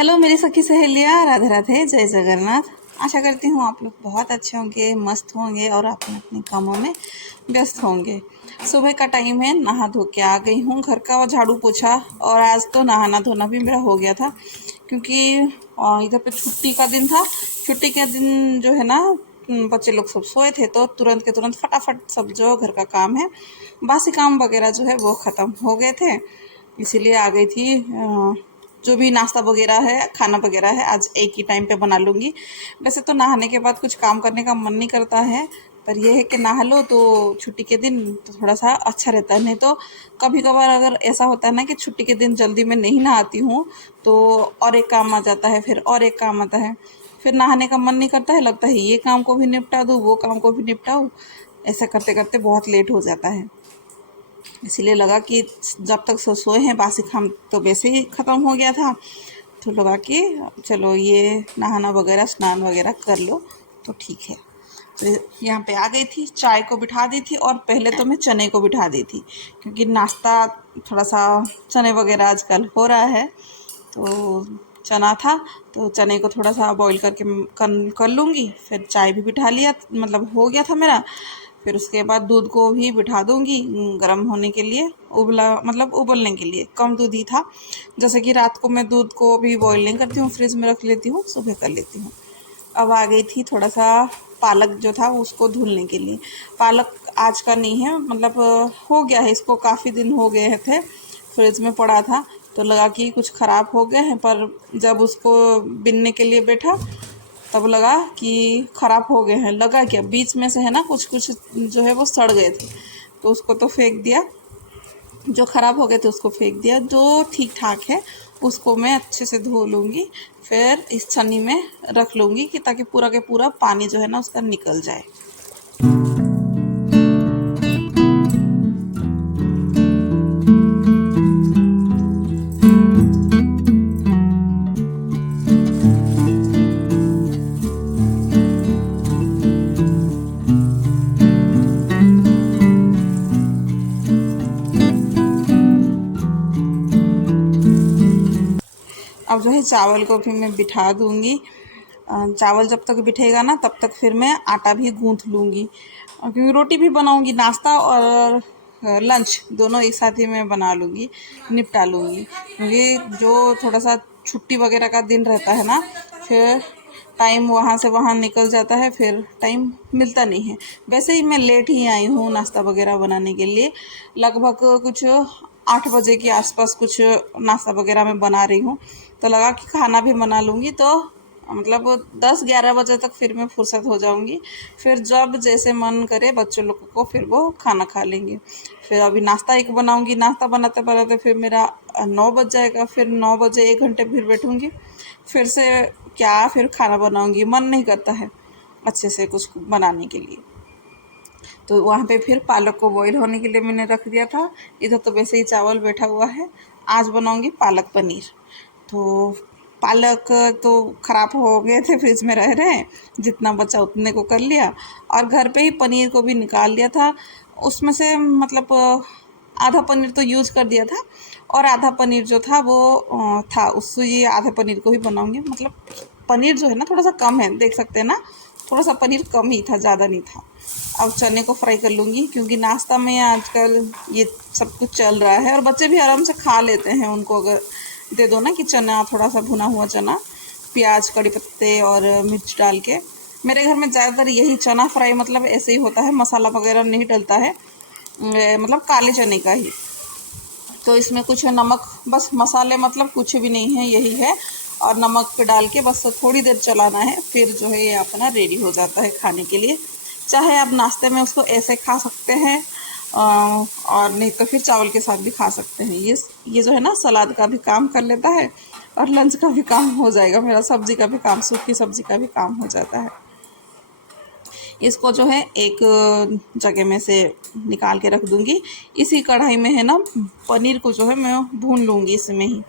Hello मेरी सखी सहेलियाँ, राधे राधे, जय जगन्नाथ। आशा करती हूँ आप लोग बहुत अच्छे होंगे, मस्त होंगे और अपने अपने कामों में व्यस्त होंगे। सुबह का टाइम है, नहा धो के आ गई हूँ, घर का झाड़ू पोछा। और आज तो नहाना धोना भी मेरा हो गया था क्योंकि इधर पे छुट्टी का दिन था। छुट्टी के दिन जो है ना, बच्चे लोग सब सोए थे तो तुरंत के तुरंत फटाफट सब जो घर का काम है, बासी काम वगैरह जो है वो ख़त्म हो गए थे। इसीलिए आ गई थी। जो भी नाश्ता वगैरह है, खाना वगैरह है, आज एक ही टाइम पे बना लूँगी। वैसे तो नहाने के बाद कुछ काम करने का मन नहीं करता है, पर यह है कि नहा लो तो छुट्टी के दिन तो थोड़ा सा अच्छा रहता है। नहीं तो कभी कभार अगर ऐसा होता है ना कि छुट्टी के दिन जल्दी मैं नहीं नहाती हूँ तो और एक काम आ जाता है, फिर और एक काम आता है, फिर नहाने का मन नहीं करता है, लगता है ये काम को भी निपटा दूँ, वो काम को भी निपटाऊँ। ऐसा करते करते बहुत लेट हो जाता है। इसीलिए लगा कि जब तक सोए हैं, बासी काम तो वैसे ही ख़त्म हो गया था, तो लगा कि चलो ये नहाना वगैरह स्नान वगैरह कर लो तो ठीक है। तो यहाँ पे आ गई थी, चाय को बिठा दी थी और पहले तो मैं चने को बिठा दी थी क्योंकि नाश्ता थोड़ा सा चने वगैरह आजकल हो रहा है। तो चना था तो चने को थोड़ा सा बॉईल करके कर लूँगी। फिर चाय भी बिठा लिया, मतलब हो गया था मेरा। फिर उसके बाद दूध को भी बिठा दूँगी गर्म होने के लिए, उबलने के लिए। कम दूध ही था, जैसे कि रात को मैं दूध को भी बॉईल नहीं करती हूँ, फ्रिज में रख लेती हूँ, सुबह कर लेती हूँ। अब आ गई थी थोड़ा सा पालक जो था उसको धुलने के लिए। पालक आज का नहीं है, मतलब हो गया है, इसको काफ़ी दिन हो गए थे, फ्रिज में पड़ा था तो लगा कि कुछ ख़राब हो गए हैं। पर जब उसको बिनने के लिए बैठा तब लगा कि ख़राब हो गए हैं। लगा क्या, बीच में से है ना कुछ कुछ जो है वो सड़ गए थे, तो उसको तो फेंक दिया। जो ख़राब हो गए थे उसको फेंक दिया, जो ठीक ठाक है उसको मैं अच्छे से धो लूँगी। फिर इस छन्नी में रख लूँगी कि ताकि पूरा के पूरा पानी जो है ना उसका निकल जाए। अब जो है चावल को भी मैं बिठा दूँगी। चावल जब तक बिठेगा ना तब तक फिर मैं आटा भी गूँथ लूँगी, क्योंकि रोटी भी बनाऊँगी, नाश्ता और लंच दोनों एक साथ ही मैं बना लूँगी, निपटा लूँगी। क्योंकि जो थोड़ा सा छुट्टी वगैरह का दिन रहता है ना, फिर टाइम वहाँ से वहाँ निकल जाता है, फिर टाइम मिलता नहीं है। वैसे ही मैं लेट ही आई हूँ नाश्ता वगैरह बनाने के लिए, लगभग कुछ 8 बजे के आसपास कुछ नाश्ता वगैरह मैं बना रही हूँ। तो लगा कि खाना भी बना लूँगी तो मतलब 10-11 बजे तक फिर मैं फुर्सत हो जाऊँगी। फिर जब जैसे मन करे बच्चों लोगों को फिर वो खाना खा लेंगे। फिर अभी नाश्ता एक बनाऊँगी, नाश्ता बनाते बनाते फिर मेरा 9 बज जाएगा। फिर 9 बजे 1 घंटे फिर बैठूँगी, फिर से फिर खाना बनाऊँगी, मन नहीं करता है अच्छे से कुछ बनाने के लिए। तो वहाँ पे फिर पालक को बॉईल होने के लिए मैंने रख दिया था। इधर तो वैसे ही चावल बैठा हुआ है। आज बनाऊँगी पालक पनीर। तो पालक तो ख़राब हो गए थे, फ्रिज में रह रहे, जितना बचा उतने को कर लिया और घर पे ही पनीर को भी निकाल लिया था। उसमें से मतलब आधा पनीर तो यूज़ कर दिया था और आधा पनीर जो था वो था, उससे ये आधे पनीर को ही बनाऊँगी। मतलब पनीर जो है ना थोड़ा सा कम है, देख सकते हैं ना, थोड़ा सा पनीर कम ही था, ज़्यादा नहीं था। अब चने को फ्राई कर लूँगी क्योंकि नाश्ता में आजकल ये सब कुछ चल रहा है और बच्चे भी आराम से खा लेते हैं। उनको अगर दे दो ना कि चना, थोड़ा सा भुना हुआ चना, प्याज, कड़ी पत्ते और मिर्च डाल के। मेरे घर में ज़्यादातर यही चना फ्राई मतलब ऐसे ही होता है, मसाला वगैरह नहीं डलता है, मतलब काले चने का ही। तो इसमें कुछ नमक, बस मसाले मतलब कुछ भी नहीं है, यही है, और नमक पे डाल के बस थोड़ी देर चलाना है, फिर जो है ये अपना रेडी हो जाता है खाने के लिए। चाहे आप नाश्ते में उसको ऐसे खा सकते हैं और नहीं तो फिर चावल के साथ भी खा सकते हैं। ये जो है ना सलाद का भी काम कर लेता है और लंच का भी काम हो जाएगा मेरा, सब्ज़ी का भी काम, सूखी सब्ज़ी का भी काम हो जाता है। इसको जो है एक जगह में से निकाल के रख दूँगी। इसी कढ़ाई में है ना पनीर को जो है मैं भून लूँगी, इसमें ही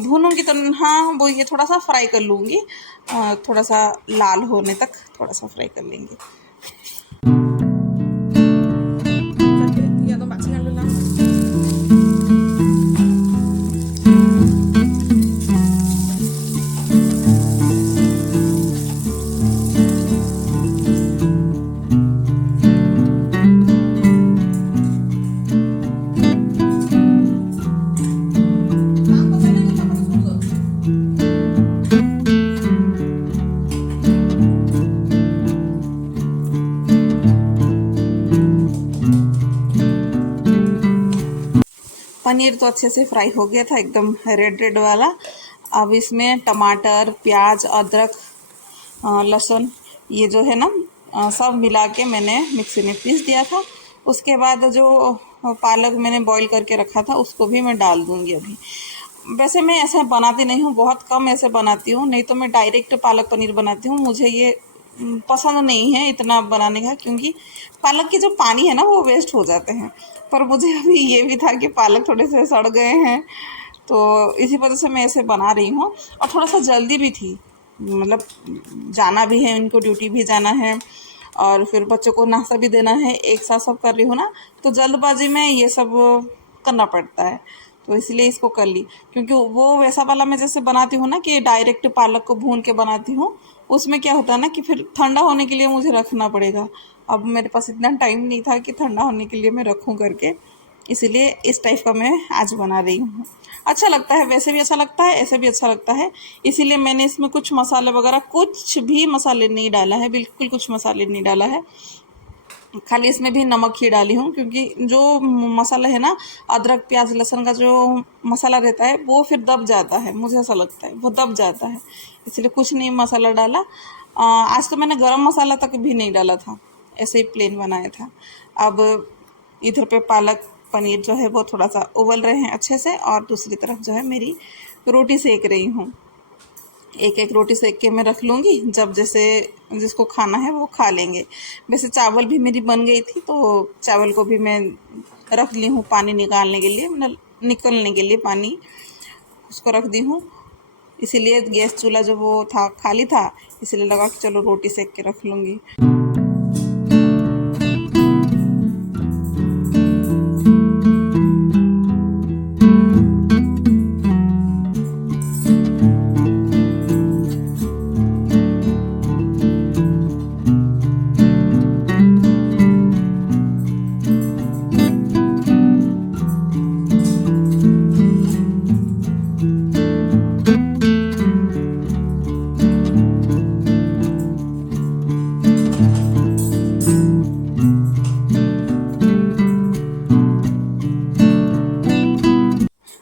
भूनूँगी। तो हाँ, वो ये थोड़ा सा फ्राई कर लूँगी, थोड़ा सा लाल होने तक थोड़ा सा फ्राई कर लेंगे। पनीर तो अच्छे से फ्राई हो गया था, एकदम रेड रेड वाला। अब इसमें टमाटर, प्याज, अदरक, लहसुन, ये जो है ना सब मिला के मैंने मिक्सी में पीस दिया था। उसके बाद जो पालक मैंने बॉईल करके रखा था उसको भी मैं डाल दूँगी अभी। वैसे मैं ऐसे बनाती नहीं हूँ, बहुत कम ऐसे बनाती हूँ, नहीं तो मैं डायरेक्ट पालक पनीर बनाती हूँ। मुझे ये पसंद नहीं है इतना बनाने का, क्योंकि पालक के जो पानी है ना वो वेस्ट हो जाते हैं। पर मुझे अभी ये भी था कि पालक थोड़े से सड़ गए हैं, तो इसी वजह से मैं ऐसे बना रही हूँ। और थोड़ा सा जल्दी भी थी, मतलब जाना भी है, इनको ड्यूटी भी जाना है और फिर बच्चों को नाश्ता भी देना है, एक साथ सब कर रही हूँ ना, तो जल्दबाजी में ये सब करना पड़ता है, तो इसलिए इसको कर ली। क्योंकि वो वैसा वाला मैं जैसे बनाती हूँ ना कि डायरेक्ट पालक को भून के बनाती हूँ, उसमें क्या होता है ना कि फिर ठंडा होने के लिए मुझे रखना पड़ेगा। अब मेरे पास इतना टाइम नहीं था कि ठंडा होने के लिए मैं रखूँ करके, इसीलिए इस टाइप का मैं आज बना रही हूँ। अच्छा लगता है, वैसे भी अच्छा लगता है, ऐसे भी अच्छा लगता है। इसीलिए मैंने इसमें कुछ मसाले वगैरह, कुछ भी मसाले नहीं डाला है, बिल्कुल कुछ मसाले नहीं डाला है। खाली इसमें भी नमक ही डाली हूँ, क्योंकि जो मसाला है ना, अदरक प्याज लहसुन का जो मसाला रहता है वो फिर दब जाता है, मुझे ऐसा लगता है वो दब जाता है, इसलिए कुछ नहीं मसाला डाला। आज तो मैंने गरम मसाला तक भी नहीं डाला था, ऐसे ही प्लेन बनाया था। अब इधर पे पालक पनीर जो है वो थोड़ा सा उबल रहे हैं अच्छे से, और दूसरी तरफ जो है मेरी रोटी सेक रही हूँ। एक एक रोटी सेक के मैं रख लूँगी, जब जैसे जिसको खाना है वो खा लेंगे। वैसे चावल भी मेरी बन गई थी, तो चावल को भी मैं रख ली हूँ पानी निकालने के लिए, मतलब निकलने के लिए पानी उसको रख दी हूँ। इसीलिए गैस चूल्हा जो वो था खाली था, इसलिए लगा कि चलो रोटी सेक के रख लूँगी।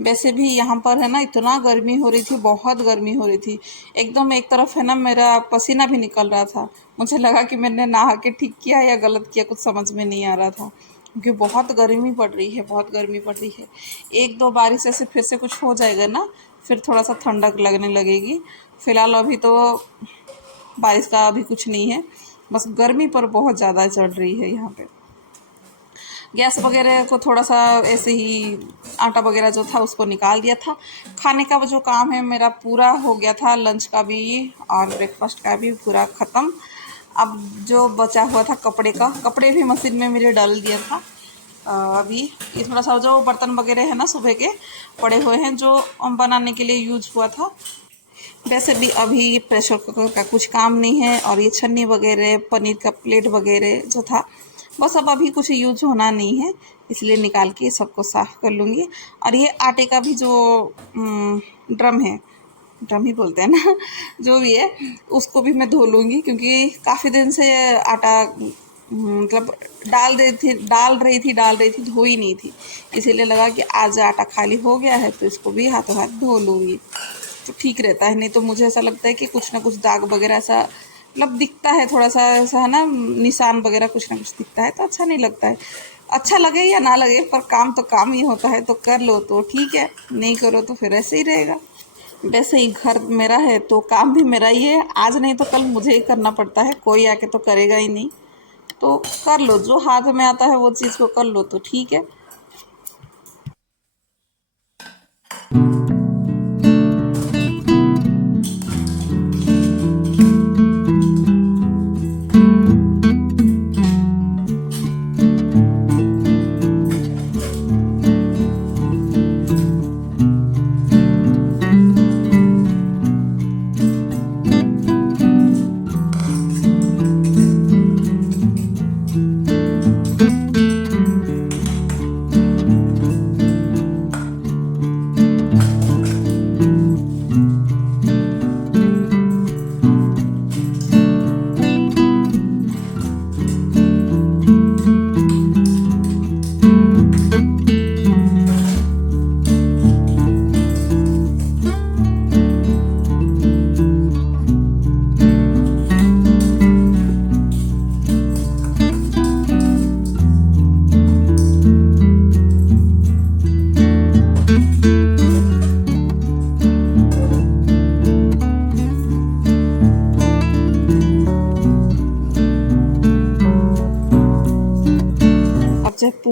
वैसे भी यहाँ पर है ना इतना गर्मी हो रही थी, बहुत गर्मी हो रही थी एकदम। एक तरफ है ना मेरा पसीना भी निकल रहा था, मुझे लगा कि मैंने नहा के ठीक किया या गलत किया, कुछ समझ में नहीं आ रहा था, क्योंकि बहुत गर्मी पड़ रही है, बहुत गर्मी पड़ रही है। एक दो बारिश ऐसे फिर से कुछ हो जाएगा ना, फिर थोड़ा सा ठंडक लगने लगेगी। फ़िलहाल अभी तो बारिश का अभी कुछ नहीं है, बस गर्मी पर बहुत ज़्यादा चढ़ रही है यहाँ पे। गैस वगैरह को थोड़ा सा ऐसे ही आटा वगैरह जो था उसको निकाल दिया था। खाने का वो जो काम है मेरा पूरा हो गया था, लंच का भी और ब्रेकफास्ट का भी पूरा ख़त्म। अब जो बचा हुआ था कपड़े भी मशीन में मेरे डाल दिया था। अभी ये थोड़ा सा जो बर्तन वगैरह है ना सुबह के पड़े हुए हैं, जो बनाने के लिए यूज हुआ था। वैसे भी अभी प्रेशर कुकर का कुछ काम नहीं है, और ये छन्नी वगैरह पनीर का प्लेट वगैरह जो था बस अब अभी कुछ यूज होना नहीं है, इसलिए निकाल के सबको साफ़ कर लूँगी। और ये आटे का भी जो ड्रम है, ड्रम ही बोलते हैं ना जो भी है, उसको भी मैं धो लूँगी, क्योंकि काफ़ी दिन से आटा मतलब डाल रही थी, धो ही नहीं थी। इसीलिए लगा कि आज आटा खाली हो गया है तो इसको भी हाथों हाथ धो लूँगी, तो ठीक रहता है। नहीं तो मुझे ऐसा लगता है कि कुछ ना कुछ दाग वगैरह ऐसा मतलब दिखता है, थोड़ा सा ऐसा है ना, निशान वगैरह कुछ ना कुछ दिखता है तो अच्छा नहीं लगता है। अच्छा लगे या ना लगे, पर काम तो काम ही होता है, तो कर लो तो ठीक है, नहीं करो तो फिर ऐसे ही रहेगा। वैसे ही घर मेरा है तो काम भी मेरा ही है, आज नहीं तो कल मुझे ही करना पड़ता है, कोई आके तो करेगा ही नहीं। तो कर लो, जो हाथ में आता है वो चीज़ को कर लो तो ठीक है।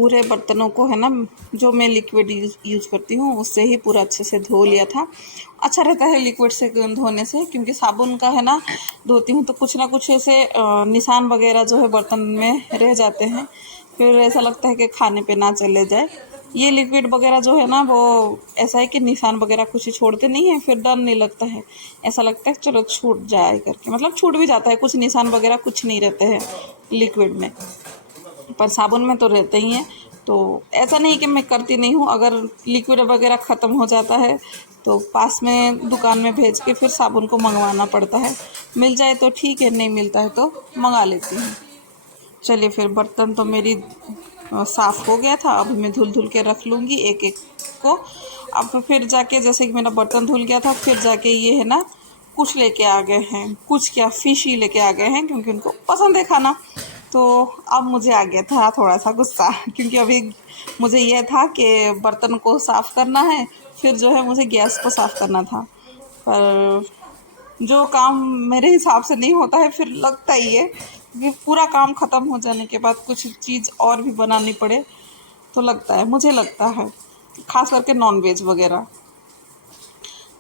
पूरे बर्तनों को है ना, जो मैं लिक्विड यूज करती हूँ उससे ही पूरा अच्छे से धो लिया था। अच्छा रहता है लिक्विड से धोने से, क्योंकि साबुन का है ना धोती हूँ तो कुछ ना कुछ ऐसे निशान वगैरह जो है बर्तन में रह जाते हैं, फिर ऐसा लगता है कि खाने पे ना चले जाए। ये लिक्विड वगैरह जो है ना वो ऐसा है कि निशान वगैरह कुछ छोड़ते नहीं है, फिर डर नहीं लगता है, ऐसा लगता है चलो छूट जाए करके, मतलब छूट भी जाता है, कुछ निशान वगैरह कुछ नहीं रहते हैं लिक्विड में, पर साबुन में तो रहते ही हैं। तो ऐसा नहीं कि मैं करती नहीं हूँ, अगर लिक्विड वगैरह ख़त्म हो जाता है तो पास में दुकान में भेज के फिर साबुन को मंगवाना पड़ता है, मिल जाए तो ठीक है, नहीं मिलता है तो मंगा लेती हूँ। चलिए फिर बर्तन तो मेरी साफ़ हो गया था, अभी मैं धुल धुल के रख लूँगी एक एक को। अब फिर जाके जैसे कि मेरा बर्तन धुल गया था, फिर जाके ये है ना कुछ लेके आ गए हैं, कुछ क्या फ़िश ही लेके आ गए हैं, क्योंकि उनको पसंद है खाना। तो अब मुझे आ गया था थोड़ा सा गुस्सा, क्योंकि अभी मुझे यह था कि बर्तन को साफ़ करना है, फिर जो है मुझे गैस को साफ़ करना था, पर जो काम मेरे हिसाब से नहीं होता है फिर लगता ही है कि पूरा काम ख़त्म हो जाने के बाद कुछ चीज़ और भी बनानी पड़े, तो लगता है, मुझे लगता है, ख़ास करके नॉन वेज वगैरह।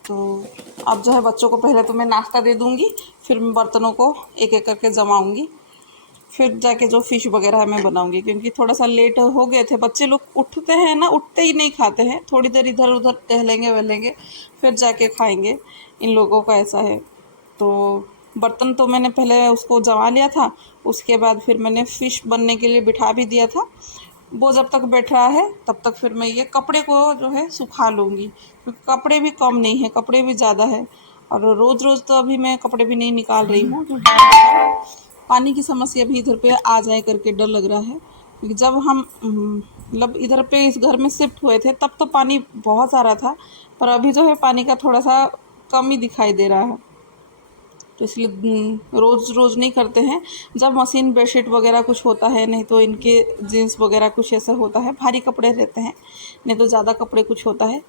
तो अब जो है बच्चों को पहले तो मैं नाश्ता दे दूँगी, फिर मैं बर्तनों को एक एक करके जमाऊँगी, फिर जाके जो फ़िश वगैरह है मैं बनाऊँगी, क्योंकि थोड़ा सा लेट हो गए थे। बच्चे लोग उठते हैं ना, उठते ही नहीं खाते हैं, थोड़ी देर इधर उधर टहलेंगे वहलेंगे फिर जाके खाएंगे, इन लोगों का ऐसा है। तो बर्तन तो मैंने पहले उसको जमा लिया था, उसके बाद फिर मैंने फ़िश बनने के लिए बिठा भी दिया था। वो जब तक बैठ रहा है तब तक फिर मैं ये कपड़े को जो है सुखा लूँगी, क्योंकि कपड़े भी कम नहीं है, कपड़े भी ज़्यादा है, और रोज़ रोज़ तो अभी मैं कपड़े भी नहीं निकाल रही हूँ, क्योंकि पानी की समस्या भी इधर पे आ जाए करके डर लग रहा है। क्योंकि जब हम मतलब इधर पे इस घर में शिफ्ट हुए थे तब तो पानी बहुत सारा था, पर अभी जो है पानी का थोड़ा सा कम ही दिखाई दे रहा है, तो इसलिए रोज़ रोज़ नहीं करते हैं। जब मशीन बेडशीट वगैरह कुछ होता है, नहीं तो इनके जीन्स वगैरह कुछ ऐसा होता है, भारी कपड़े रहते हैं, नहीं तो ज़्यादा कपड़े कुछ होता है,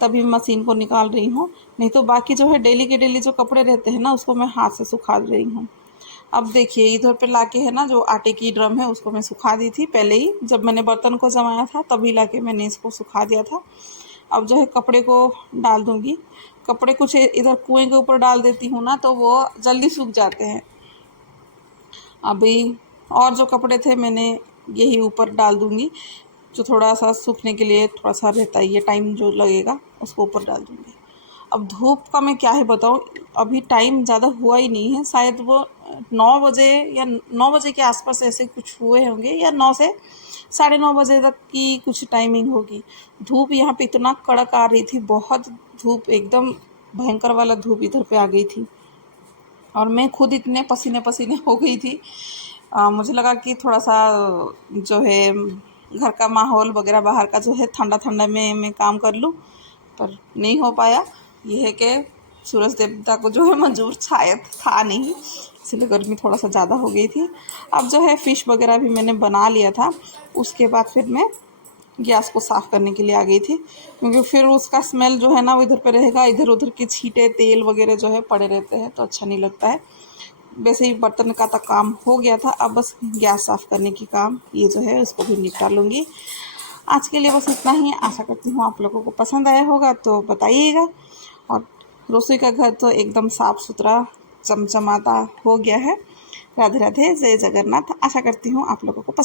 तभी मशीन को निकाल रही हूँ। नहीं तो बाकी जो है डेली के डेली जो कपड़े रहते हैं ना उसको मैं हाथ से सुखा रही हूँ। अब देखिए इधर पे लाके है ना जो आटे की ड्रम है उसको मैं सुखा दी थी पहले ही, जब मैंने बर्तन को जमाया था तभी लाके मैंने इसको सुखा दिया था। अब जो है कपड़े को डाल दूँगी, कपड़े कुछ इधर कुएं के ऊपर डाल देती हूँ ना तो वो जल्दी सूख जाते हैं। अभी और जो कपड़े थे मैंने यही ऊपर डाल दूँगी, जो थोड़ा सा सूखने के लिए थोड़ा सा रहता है, ये टाइम जो लगेगा उसको ऊपर डाल दूँगी। अब धूप का मैं क्या ही बताऊँ, अभी टाइम ज़्यादा हुआ ही नहीं है, शायद वो 9 बजे या 9 बजे के आसपास ऐसे कुछ हुए होंगे, या 9 से 9:30 बजे तक की कुछ टाइमिंग होगी। धूप यहाँ पे इतना कड़क आ रही थी, बहुत धूप, एकदम भयंकर वाला धूप इधर पे आ गई थी, और मैं खुद इतने पसीने पसीने हो गई थी। मुझे लगा कि थोड़ा सा जो है घर का माहौल वगैरह बाहर का जो है ठंडा ठंडा में मैं काम कर लूँ, पर नहीं हो पाया। ये है कि सूरज देवता को जो है मंजूर शायद था नहीं, इसलिए गर्मी थोड़ा सा ज़्यादा हो गई थी। अब जो है फ़िश वगैरह भी मैंने बना लिया था, उसके बाद फिर मैं गैस को साफ़ करने के लिए आ गई थी, क्योंकि फिर उसका स्मेल जो है ना वो इधर पे रहेगा, इधर उधर के छींटे तेल वगैरह जो है पड़े रहते हैं तो अच्छा नहीं लगता है। वैसे ही बर्तन का तो काम हो गया था, अब बस गैस साफ़ करने की काम ये जो है उसको भी निपटा लूँगी। आज के लिए बस इतना ही, आशा करती हूँ आप लोगों को पसंद आया होगा, तो बताइएगा। और रसोई का घर तो एकदम साफ़ सुथरा चमचमाता हो गया है। राधे राधे, जय जगन्नाथ। आशा करती हूँ आप लोगों को पसंद